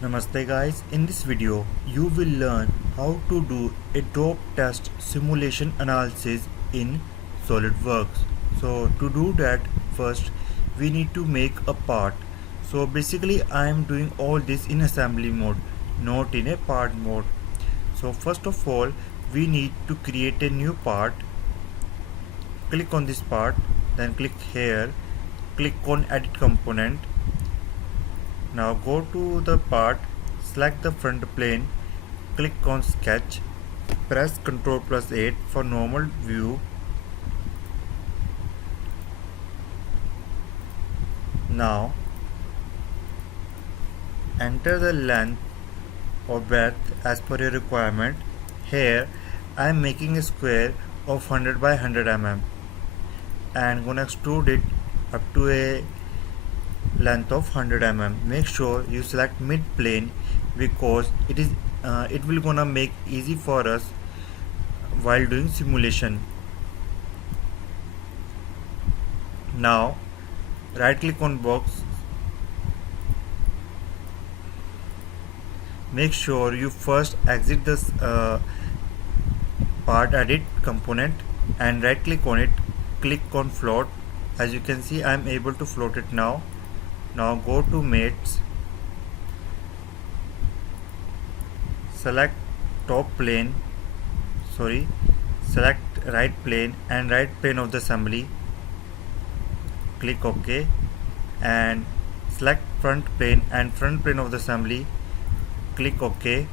Namaste guys, in this video you will learn how to do a drop test simulation analysis in SolidWorks. So to do that, first we need to make a part. So basically I am doing all this in assembly mode, not in a part mode. So first of all we need to create a new part. Click on this part, then click here, click on edit component. Now go to the part, select the front plane, click on sketch, press Ctrl plus 8 for normal view. Now enter the length or breadth as per your requirement. Here I am making a square of 100 by 100 mm and gonna extrude it up to a length of 100 mm. Make sure you select mid plane because it will gonna make easy for us while doing simulation. Now right click on box, make sure you first exit this part edit component and right click on it, click on float. As you can see I am able to float it now. Now go to mates, select select right plane and right plane of the assembly, click OK, and select front plane and front plane of the assembly, click OK.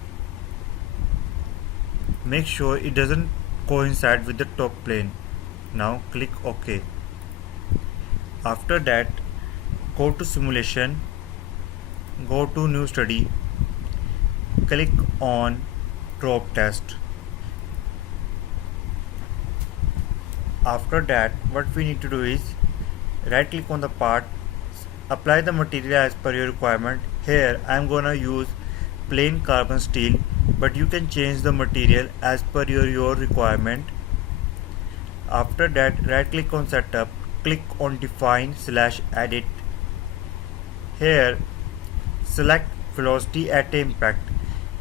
Make sure it doesn't coincide with the top plane. Now click OK. After that go to simulation, go to new study, click on drop test. After that what we need to do is right click on the part, apply the material as per your requirement. Here I am gonna use plain carbon steel, but you can change the material as per your requirement. After that right click on setup, click on define / edit. Here select velocity at impact.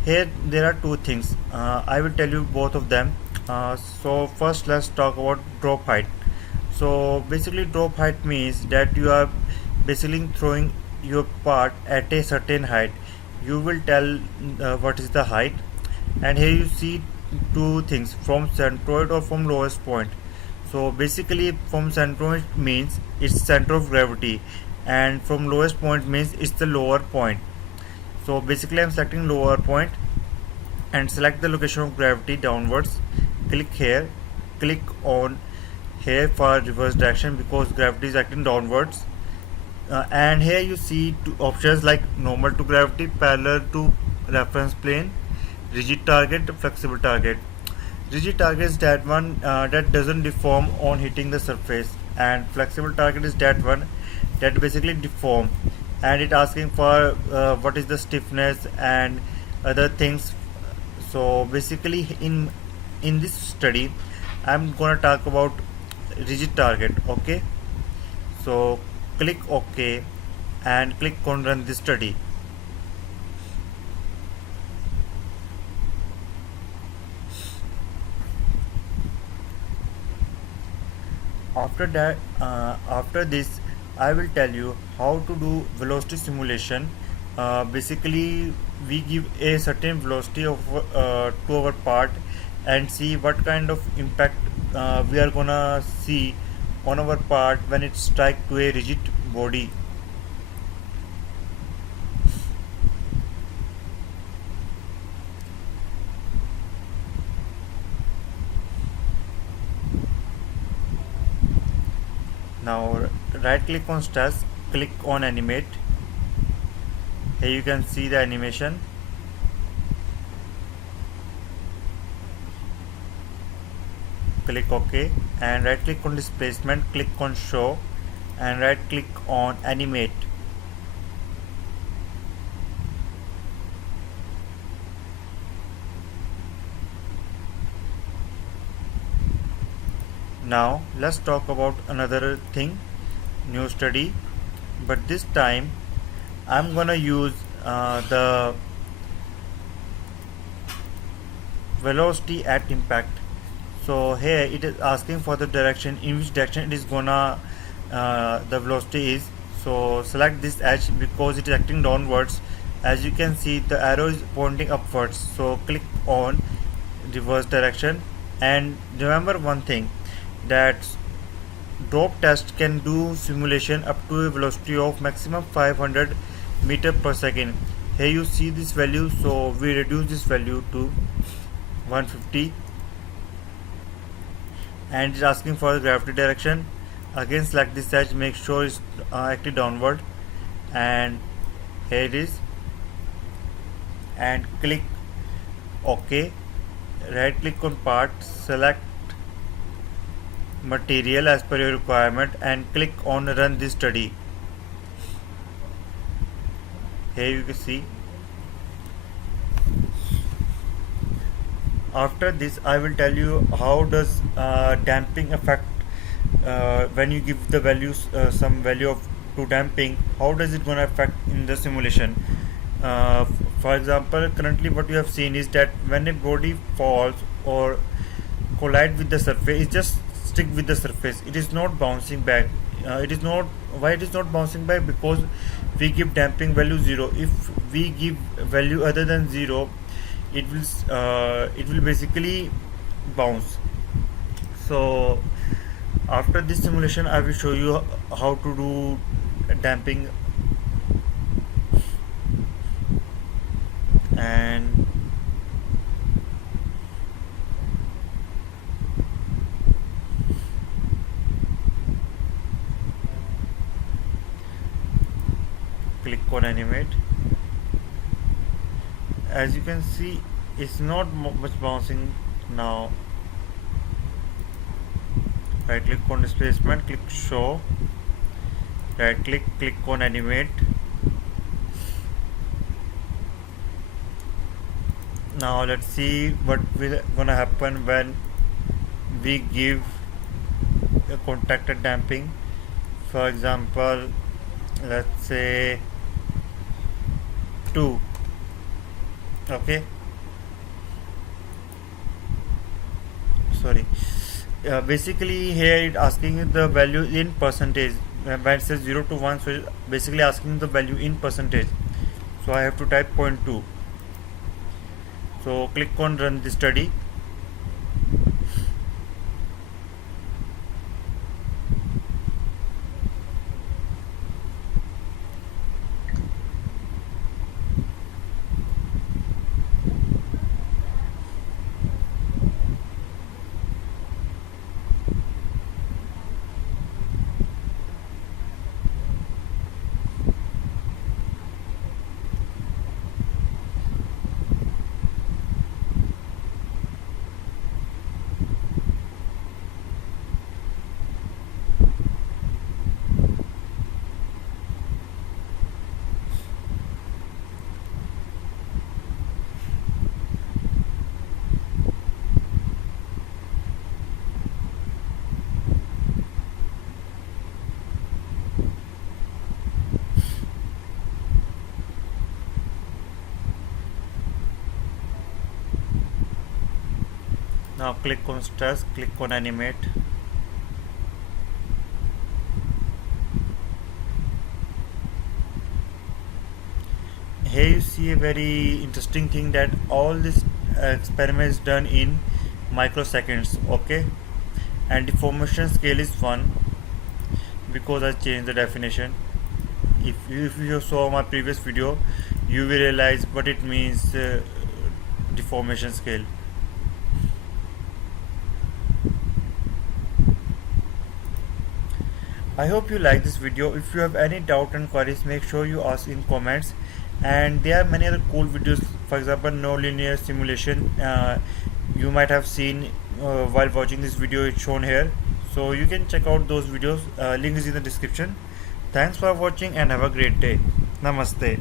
Here there are two things, I will tell you both of them. So first let's talk about drop height. So basically drop height means that you are basically throwing your part at a certain height. You will tell what is the height, and here you see two things, from centroid or from lowest point. So basically from centroid means it's center of gravity, and from lowest point means it's the lower point. So basically I'm selecting lower point and select the location of gravity downwards. Click here, click on here for reverse direction because gravity is acting downwards. And here you see two options like normal to gravity, parallel to reference plane, rigid target, flexible target. Rigid target is that one that doesn't deform on hitting the surface, and flexible target is that one that basically deform, and it asking for what is the stiffness and other things. So basically in this study I'm gonna talk about rigid target. Okay, so click OK and click on run this study. After this I will tell you how to do velocity simulation. Basically we give a certain velocity of to our part and see what kind of impact we are gonna see on our part when it strike to a rigid body. Now right click on stress, click on animate. Here you can see the animation. Click OK and right click on displacement, click on show and right click on animate. Now let's talk about another thing, new study, but this time I'm gonna use the velocity at impact. So here it is asking for the direction, in which direction it is gonna the velocity is. So select this edge because it is acting downwards. As you can see, the arrow is pointing upwards, so click on reverse direction. And remember one thing, that drop test can do simulation up to a velocity of maximum 500 meter per second. Here you see this value, so we reduce this value to 150, and it's asking for the gravity direction. Again select this edge, make sure it's active downward, and here it is, and click OK. Right click on part, select material as per your requirement, and click on run this study. Here you can see. After this I will tell you how does damping affect when you give the values some value of to damping, how does it gonna affect in the simulation. For example, currently what you have seen is that when a body falls or collide with the surface, it just stick with the surface, it is not bouncing back. It is not, why it is not bouncing back? Because we give damping value 0. If we give value other than 0, it will basically bounce. So after this simulation I will show you how to do damping. And click on animate. As you can see, it's not much bouncing now. Right click on displacement, click show, right click on animate. Now let's see what will gonna happen when we give a contacted damping. For example, let's say 2. Okay, sorry. Basically here it asking the value in percentage. When it says 0 to 1, so it's basically asking the value in percentage, so I have to type 0.2. So click on run the study. Now click on stress, click on animate. Here you see a very interesting thing, that all this experiment is done in microseconds. Okay, and deformation scale is 1 because I changed the definition. If you saw my previous video, you will realize what it means, deformation scale. I hope you like this video. If you have any doubt and queries, make sure you ask in comments. And there are many other cool videos, for example no linear simulation, you might have seen while watching this video, it's shown here, so you can check out those videos. Link is in the description. Thanks for watching and have a great day. Namaste.